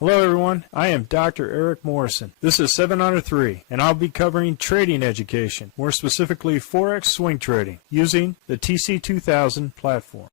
Hello everyone, I am Dr. Eric Morrison. This is 7 Under 3, and I'll be covering trading education, more specifically Forex swing trading, using the TC2000 platform.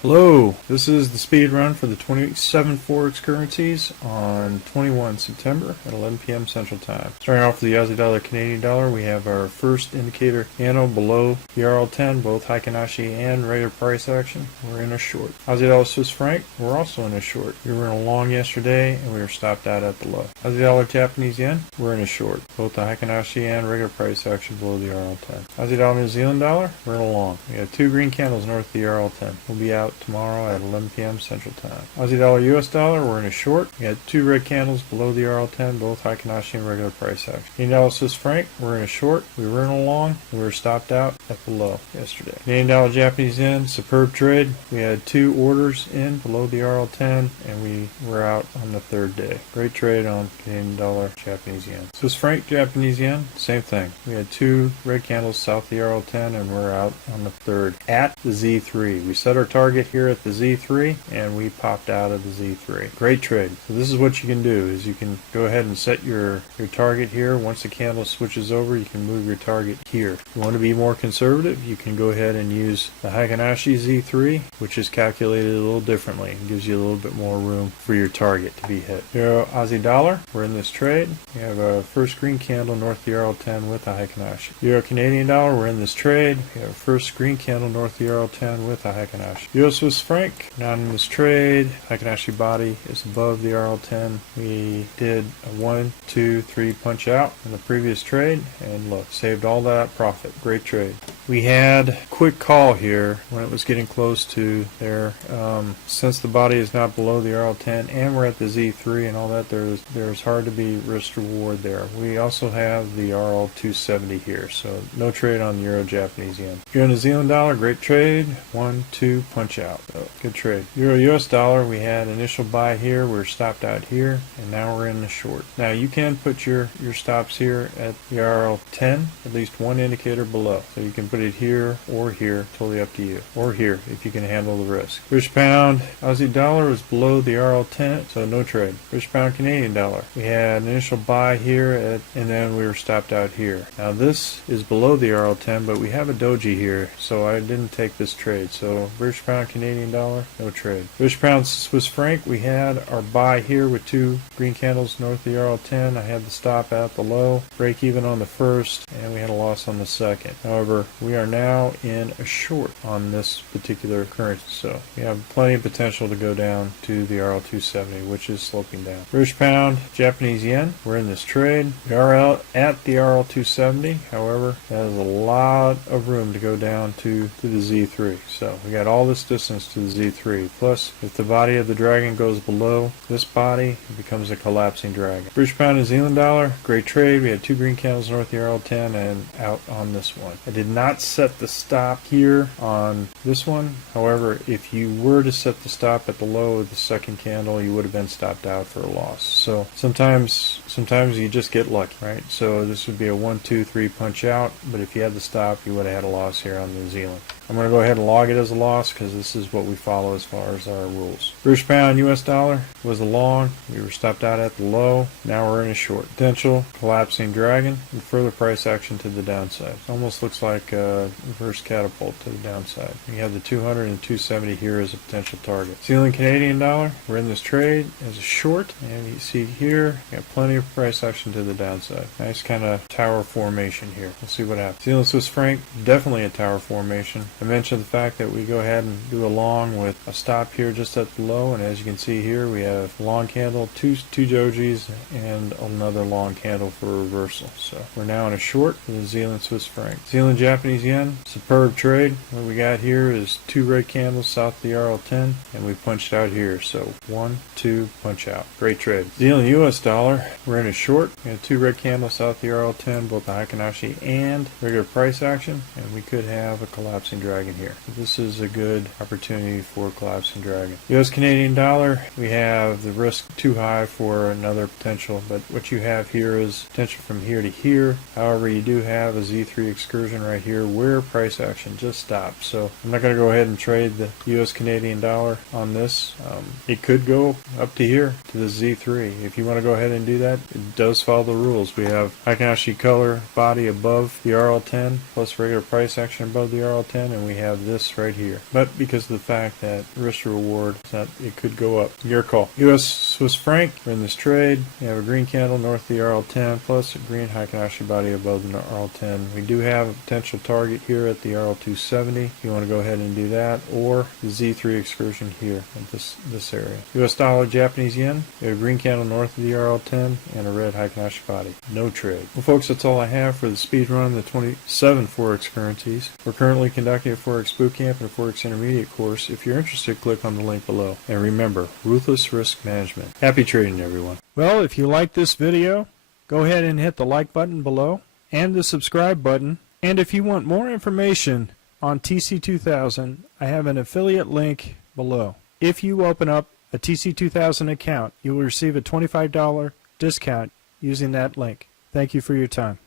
Hello, this is the speed run for the 27 Forex currencies on 21 September at 11 p.m. Central Time. Starting off with the Aussie dollar, Canadian dollar, we have our first indicator candle below the RL10, both Heikin-Ashi and regular price action. We're in a short. Aussie dollar, Swiss franc, we're also in a short. We were in a long yesterday and we were stopped out at the low. Aussie dollar, Japanese yen, we're in a short. Both the Heikin-Ashi and regular price action below the RL10. Aussie dollar, New Zealand dollar, we're in a long. We have two green candles north of the RL10. We'll be out tomorrow at 11 p.m. Central Time. Aussie dollar, US dollar, we're in a short. We had two red candles below the RL10, both Heikin-Ashi and regular price action. Canadian dollar, Swiss franc, we're in a short. We were in a long, and we were stopped out at the low yesterday. Canadian dollar, Japanese yen, superb trade. We had two orders in below the RL10, and we were out on the third day. Great trade on Canadian dollar, Japanese yen. Swiss franc, Japanese yen, same thing. We had two red candles south of the RL10, and we're out on the third at the Z3. We set our target here at the Z3 and we popped out of the Z3. Great trade. So this is what you can do is you can go ahead and set your target here. Once the candle switches over, you can move your target here. If you want to be more conservative, you can go ahead and use the Heikin-Ashi Z3, which is calculated a little differently. It gives you a little bit more room for your target to be hit. Euro Aussie dollar, we're in this trade. We have a first green candle north of the RL10 with the Heikin-Ashi. Euro Canadian dollar, we're in this trade. We have a first green candle north of the RL10 with the Heikin-Ashi. Euro Swiss franc, not in this trade. Heikin-Ashi body is above the RL10. We did a 1, 2, 3 punch out in the previous trade, and look, saved all that profit. Great trade. We had a quick call here when it was getting close to there. Since the body is not below the RL10 and we're at the Z3 and all that, there's hard to be risk reward there. We also have the RL270 here, so no trade on the Euro Japanese yen. Euro New Zealand dollar, great trade. 1, 2 punch out. So, good trade. Euro US dollar, we had initial buy here, we're stopped out here, and now we're in the short. Now you can put your stops here at the RL10, at least one indicator below. So you can put it here or here, totally up to you. Or here, if you can handle the risk. British pound, Aussie dollar is below the RL10, so no trade. British pound, Canadian dollar. We had an initial buy here, and then we were stopped out here. Now this is below the RL10, but we have a doji here, so I didn't take this trade. So British pound, Canadian dollar, no trade. British pound, Swiss franc, we had our buy here with two green candles north of the RL10. I had the stop at the low, break even on the first, and we had a loss on the second. However, we are now in a short on this particular currency, so we have plenty of potential to go down to the RL270, which is sloping down. British pound, Japanese yen, we're in this trade. We are out at the RL270, however, that is a lot of room to go down to the Z3. So we got all this distance to the Z3. Plus, if the body of the dragon goes below this body, it becomes a collapsing dragon. British pound, New Zealand dollar, great trade. We had two green candles north of the RL10 and out on this one. I did not set the stop here on this one. However, if you were to set the stop at the low of the second candle, you would have been stopped out for a loss. So sometimes you just get lucky, right? So this would be a 1, 2, 3 punch out, but if you had the stop, you would have had a loss here on New Zealand. I'm going to go ahead and log it as a loss because this is what we follow as far as our rules. British pound, US dollar was a long. We were stopped out at the low. Now we're in a short. Potential collapsing dragon and further price action to the downside. It almost looks like a reverse catapult to the downside. We have the 200 and 270 here as a potential target. New Zealand Canadian dollar, we're in this trade as a short, and you see here, we got plenty of price action to the downside. Nice kind of tower formation here. We'll see what happens. New Zealand Swiss franc, definitely a tower formation. I mentioned the fact that we go ahead and do a long with a stop here just at the low, and as you can see here, we have a long candle, two dojis, and another long candle for a reversal. So we're now in a short for the New Zealand Swiss franc. New Zealand Japanese yen, superb trade. What we got here is two red candles south of the RL10, and we punched out here. So 1, 2, punch out. Great trade. New Zealand US dollar, we're in a short. We have two red candles south of the RL10, both the Heikin-Ashi and regular price action, and we could have a collapsing dragon dragon here. This is a good opportunity for collapsing dragon. US Canadian dollar, we have the risk too high for another potential, but what you have here is potential from here to here. However, you do have a Z3 excursion right here where price action just stopped. So I'm not going to go ahead and trade the US Canadian dollar on this. It could go up to here to the Z3. If you want to go ahead and do that, it does follow the rules. We have Heikin-Ashi color body above the RL10 plus regular price action above the RL10, and we have this right here. But because of the fact that risk reward, it could go up. Your call. US Swiss franc, we're in this trade. We have a green candle north of the RL10 plus a green Heikin-Ashi body above the RL10. We do have a potential target here at the RL270. If you want to go ahead and do that, or the Z3 excursion here at this area. US dollar, Japanese yen, we have a green candle north of the RL10 and a red Heikin-Ashi body. No trade. Well, folks, that's all I have for the speed run of the 27 Forex currencies. We're currently conducting a Forex bootcamp and a Forex intermediate course. If you're interested, click on the link below. And remember, ruthless risk management. Happy trading, everyone. Well, if you like this video, go ahead and hit the like button below and the subscribe button. And if you want more information on TC2000, I have an affiliate link below. If you open up a TC2000 account, you will receive a $25 discount using that link. Thank you for your time.